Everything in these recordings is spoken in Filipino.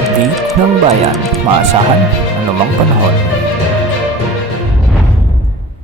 update ng bayan, maasahan anumang panahon.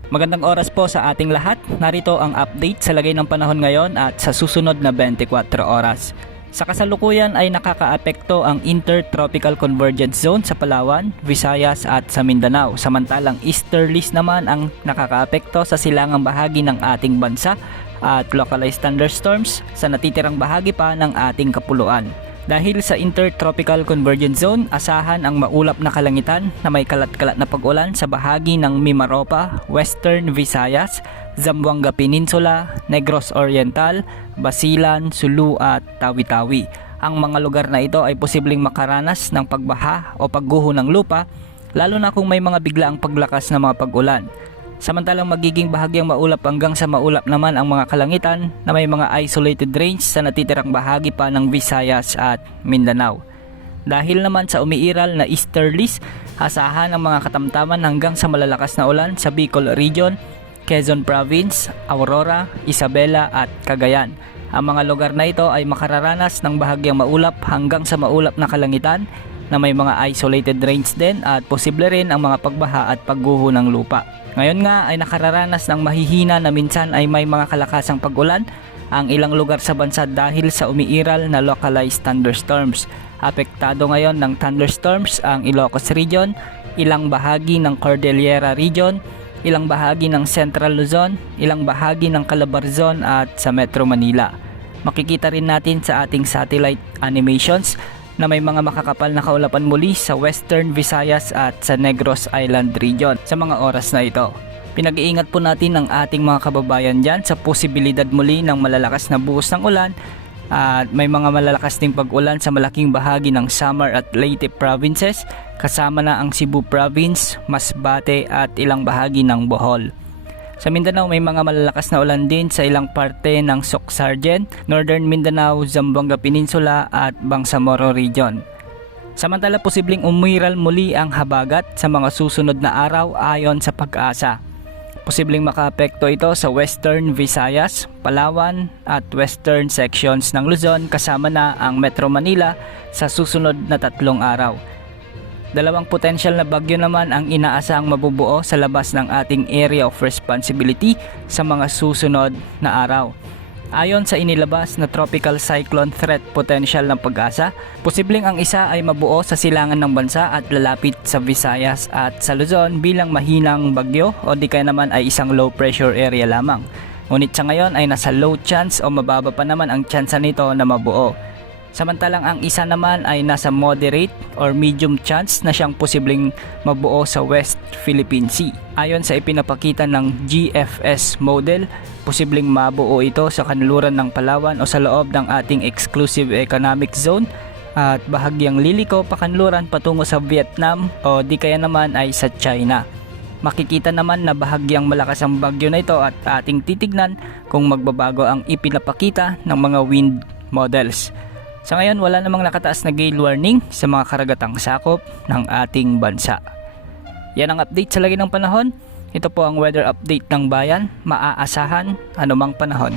Magandang oras po sa ating lahat. Narito ang update sa lagay ng panahon ngayon at sa susunod na 24 oras. Sa kasalukuyan ay nakakaapekto ang Intertropical Convergence Zone sa Palawan, Visayas at sa Mindanao. Samantalang easterlies naman ang nakakaapekto sa silangang bahagi ng ating bansa at localized thunderstorms sa natitirang bahagi pa ng ating kapuluan. Dahil sa Intertropical Convergence Zone, asahan ang maulap na kalangitan na may kalat-kalat na pag-ulan sa bahagi ng Mimaropa, Western Visayas, Zamboanga Peninsula, Negros Oriental, Basilan, Sulu at Tawi-Tawi. Ang mga lugar na ito ay posibleng makaranas ng pagbaha o pagguho ng lupa, lalo na kung may mga biglaang paglakas na mga pag-ulan. Samantalang magiging bahagyang maulap hanggang sa maulap naman ang mga kalangitan na may mga isolated range sa natitirang bahagi pa ng Visayas at Mindanao. Dahil naman sa umiiral na easterlies, asahan ang mga katamtaman hanggang sa malalakas na ulan sa Bicol Region, Quezon Province, Aurora, Isabela at Cagayan. Ang mga lugar na ito ay makararanas ng bahagyang maulap hanggang sa maulap na kalangitan na may mga isolated range din at posible rin ang mga pagbaha at pagguho ng lupa. Ngayon nga ay nakararanas ng mahihina na minsan ay may mga kalakasang pag-ulan ang ilang lugar sa bansa dahil sa umiiral na localized thunderstorms. Apektado ngayon ng thunderstorms ang Ilocos Region, ilang bahagi ng Cordillera Region, ilang bahagi ng Central Luzon, ilang bahagi ng Calabarzon at sa Metro Manila. Makikita rin natin sa ating satellite animations na may mga makakapal na kaulapan muli sa Western Visayas at sa Negros Island Region sa mga oras na ito. Pinag-iingat po natin ang ating mga kababayan dyan sa posibilidad muli ng malalakas na buhos ng ulan at may mga malalakas ding pag-ulan sa malaking bahagi ng Samar at Leyte provinces kasama na ang Cebu Province, Masbate at ilang bahagi ng Bohol. Sa Mindanao may mga malalakas na ulan din sa ilang parte ng Soc-Sargent, Northern Mindanao, Zamboanga Peninsula at Bangsamoro Region. Samantala posibleng umiral muli ang habagat sa mga susunod na araw ayon sa Pag-asa. Posibleng makaapekto ito sa Western Visayas, Palawan at Western sections ng Luzon kasama na ang Metro Manila sa susunod na 3 araw. Dalawang potential na bagyo naman ang inaasahang mabubuo sa labas ng ating area of responsibility sa mga susunod na araw. Ayon sa inilabas na tropical cyclone threat potential ng Pag-asa, posibleng ang isa ay mabuo sa silangan ng bansa at lalapit sa Visayas at sa Luzon bilang mahinang bagyo o di kaya naman ay isang low pressure area lamang. Ngunit sa ngayon ay nasa low chance o mababa pa naman ang tsansa nito na mabuo. Samantalang ang isa naman ay nasa moderate or medium chance na siyang posibleng mabuo sa West Philippine Sea. Ayon sa ipinapakita ng GFS model, posibleng mabuo ito sa kanluran ng Palawan o sa loob ng ating exclusive economic zone at bahagyang liliko pakanluran patungo sa Vietnam o di kaya naman ay sa China. Makikita naman na bahagyang malakas ang bagyo na ito at ating titignan kung magbabago ang ipinapakita ng mga wind models. Sa ngayon, wala namang nakataas na gale warning sa mga karagatang sakop ng ating bansa. Yan ang update sa lagay ng panahon. Ito po ang weather update ng bayan, maaasahan anumang panahon.